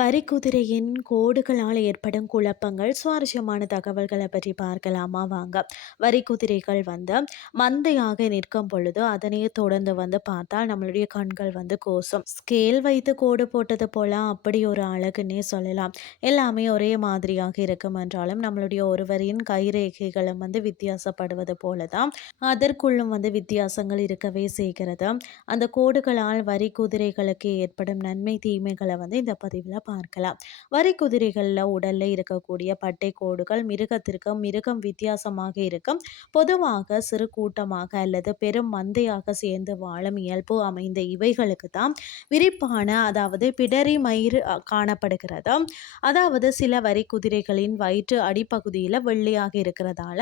வரிக்குதிரையின் கோடுகளால் ஏற்படும் குழப்பங்கள் சுவாரஸ்யமான தகவல்களை பற்றி பார்க்கலாமா? வாங்க. வரிக்குதிரைகள் வந்து மந்தையாக நிற்கும் பொழுது அதனையே தொடர்ந்து வந்து பார்த்தால் நம்மளுடைய கண்கள் வந்து கோசும். ஸ்கேல் வைத்து கோடு போட்டது போல அப்படி ஒரு அழகுன்னே சொல்லலாம். எல்லாமே ஒரே மாதிரியாக இருக்கும் என்றாலும் நம்மளுடைய ஒருவரின் கைரேகைகளும் வந்து வித்தியாசப்படுவது போல தான் அதற்குள்ளும் வந்து வித்தியாசங்கள் இருக்கவே செய்கிறது. அந்த கோடுகளால் வரி குதிரைகளுக்கு ஏற்படும் நன்மை தீமைகளை வந்து இந்த பதிவில் பார்க்கலாம். வரி குதிரைகளில் உடலில் இருக்கக்கூடிய பட்டை கோடுகள் மிருகத்திற்கு மிருகம் வித்தியாசமாக இருக்கும். பொதுவாக சிறு கூட்டமாக அல்லது பெரும் மந்தையாக சேர்ந்து வாழும் இயல்பு அமைந்த இவைகளுக்கு தான் விரிப்பான அதாவது பிடரி மயிர் காணப்படுகிறது. அதாவது சில வரி குதிரைகளின் வயிற்று அடிப்பகுதியில் வெள்ளையாக இருக்கிறதால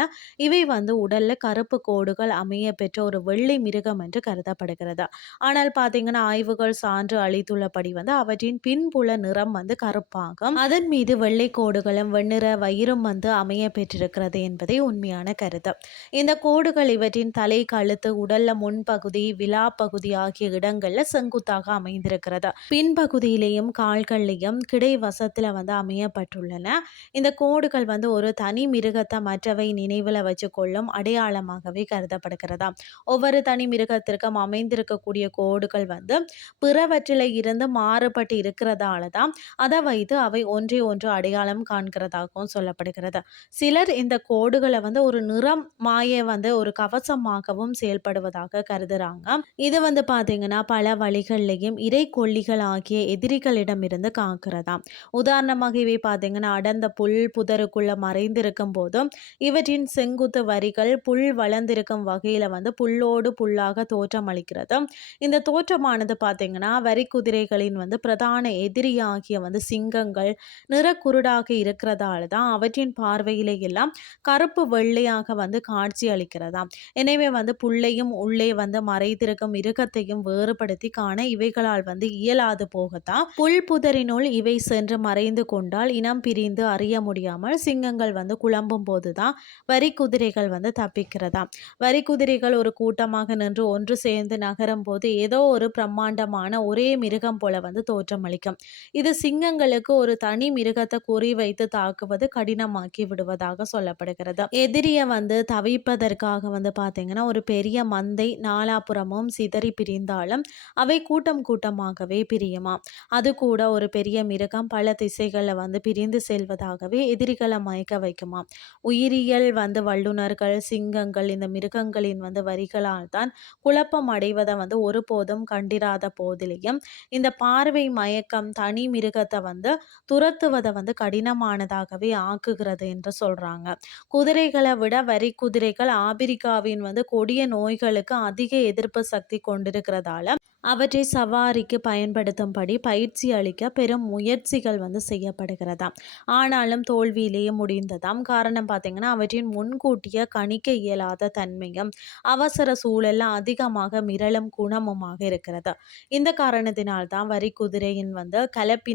இவை வந்து உடல்ல கருப்பு கோடுகள் அமைய பெற்ற ஒரு வெள்ளை மிருகம் என்று கருதப்படுகிறது. ஆனால் பார்த்தீங்கன்னா ஆய்வுகள் சான்று அளித்துள்ளபடி வந்து அவற்றின் பின்புல நிறம் வந்து கருப்பாகும் அதன் மீது வெள்ளை கோடுகளும் வெண்ணிற வயிறும் வந்து அமைய பெற்றிருக்கிறது என்பதே உண்மையான கருத்து. இந்த கோடுகள் இவற்றின் தலை கழுத்து உடல்ல முன்பகுதி விழா பகுதி ஆகிய இடங்கள்ல செங்குத்தாக அமைந்திருக்கிறது. பின்பகுதியிலையும் கால்கள்லையும் கிடை வசத்துல வந்து அமையப்பட்டுள்ளன. இந்த கோடுகள் வந்து ஒரு தனி மிருகத்தை மற்றவை நினைவில் வச்சுக்கொள்ளும் அடையாளமாகவே கருதப்படுகிறதா ஒவ்வொரு தனி மிருகத்திற்கும் அமைந்திருக்கக்கூடிய கோடுகள் வந்து பிறவற்றில இருந்து மாறுபட்டு இருக்கிறதால தான் அதை வைத்து அவை ஒன்றை ஒன்று அடையாளம் காண்கிறதாகவும் சொல்லப்படுகிறது. சிலர் இந்த கோடுகளை வந்து ஒரு நிறம் மாய வந்து ஒரு கவசமாகவும் செயல்படுவதாக கருதுறாங்க. இது வந்து பார்த்தீங்கன்னா பல வழிகள்லையும் இறை கொல்லிகள் ஆகிய எதிரிகளிடமிருந்து காக்கிறதாம் உதாரணமாக இவை பார்த்தீங்கன்னா அடர்ந்த புல் புதருக்குள்ள மறைந்திருக்கும் போதும் இவற்றின் செங்குத்து வரிகள் புல் வளர்ந்திருக்கும் வகையில வந்து புல்லோடு புல்லாக தோற்றம் அளிக்கிறது இந்த தோற்றமானது பார்த்தீங்கன்னா வரி குதிரைகளின் வந்து பிரதான எதிரியாக ஆகிய வந்து சிங்கங்கள் நிறக்குருடாக இருக்கிறதால தான் அவற்றின் பார்வையிலே எல்லாம் கருப்பு வெள்ளையாக வந்து காட்சி அளிக்கிறதாம். எனவே வந்து புள்ளையும் உள்ளே வந்து மறைத்திருக்கும் மிருகத்தையும் வேறுபடுத்தி காண இவைகளால் வந்து இயலாது போகத்தான். புல் புதரினுள் இவை சென்று மறைந்து கொண்டால் இனம் பிரிந்து அறிய முடியாமல் சிங்கங்கள் வந்து குழம்பும் போதுதான் வரி குதிரைகள் வந்து தப்பிக்கிறதாம். வரி குதிரைகள் ஒரு கூட்டமாக நின்று ஒன்று சேர்ந்து நகரும் போது ஏதோ ஒரு பிரம்மாண்டமான ஒரே மிருகம் போல வந்து தோற்றமளிக்கும். இது சிங்கங்களுக்கு ஒரு தனி மிருகத்தை குறி வைத்து தாக்குவது கடினமாக்கி விடுவதாக சொல்லப்படுகிறது. எதிரிய வந்து தவிப்பதற்காக வந்து பார்த்தீங்கன்னா ஒரு பெரிய மந்தை நாலாபுறமும் சிதறி பிரிந்தாலும் அவை கூட்டம் கூட்டமாகவே பிரியுமா? அது கூட ஒரு பெரிய மிருகம் பல திசைகளில் வந்து பிரிந்து செல்வதாகவே எதிரிகளை மயக்க வைக்குமா? உயிரியல் வந்து வல்லுநர்கள் சிங்கங்கள் இந்த மிருகங்களின் வந்து வரிகளால் தான் குழப்பம் அடைவதை வந்து ஒருபோதும் கண்டிராத போதிலையும் இந்த பார்வை மயக்கம் தனி மிருக மிருகத்தை வந்து துரத்துவதை வந்து கடினமானதாகவே ஆக்குகிறது என்று சொல்றாங்க. குதிரைகளை விட வரி குதிரைகள் ஆப்பிரிக்காவின் வந்து கொடிய நோய்களுக்கு அதிக எதிர்ப்பு சக்தி கொண்டிருக்கிறதால அவற்றை சவாரிக்கு பயன்படுத்தும்படி பயிற்சி அளிக்க பெரும் முயற்சிகள் வந்து செய்யப்படுகிறதாம் ஆனாலும் தோல்வியிலேயே முடிந்ததாம். காரணம் பார்த்தீங்கன்னா அவற்றின் முன்கூட்டிய கணிக்க இயலாத தன்மையும் அவசர சூழல்ல அதிகமாக மிரளும் குணமுமாக இருக்கிறது. இந்த காரணத்தினால்தான் வரி குதிரையின் வந்து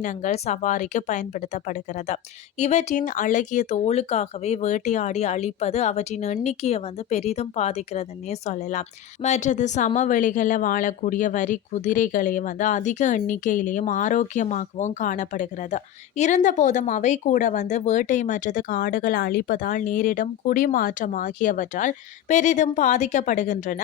உயிரினங்கள் சவாரிக்கு பயன்படுத்தப்படுகிறது. இவற்றின் அழகிய தோலுக்காகவே வேட்டையாடி அழிப்பது அவற்றின் எண்ணிக்கையை வந்து பெரிதும் பாதிக்கிறதுன்னே சொல்லலாம். மற்றது சமவெளிகளில் வாழக்கூடிய வரி குதிரைகளை வந்து அதிக எண்ணிக்கையிலையும் ஆரோக்கியமாகவும் காணப்படுகிறது. இருந்த போதும் அவை கூட வந்து வேட்டை மற்றது காடுகள் அழிப்பதால் நேரிடம் குடிமாற்றம் ஆகியவற்றால் பெரிதும் பாதிக்கப்படுகின்றன.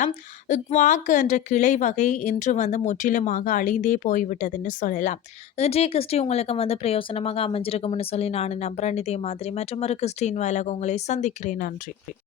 குவாக் என்ற கிளை வகை இன்று வந்து முற்றிலுமாக அழிந்தே போய்விட்டதுன்னு சொல்லலாம். இன்றைய கிறிஸ்டி உங்களுக்கு வந்து பிரயோசனமாக அமைஞ்சிருக்கும்னு சொல்லி நான் நம்புறேன். இதே மாதிரி மற்றும் ஒரு கிறிஸ்டின் வாயிலாக உங்களை சந்திக்கிறேன். நன்றி.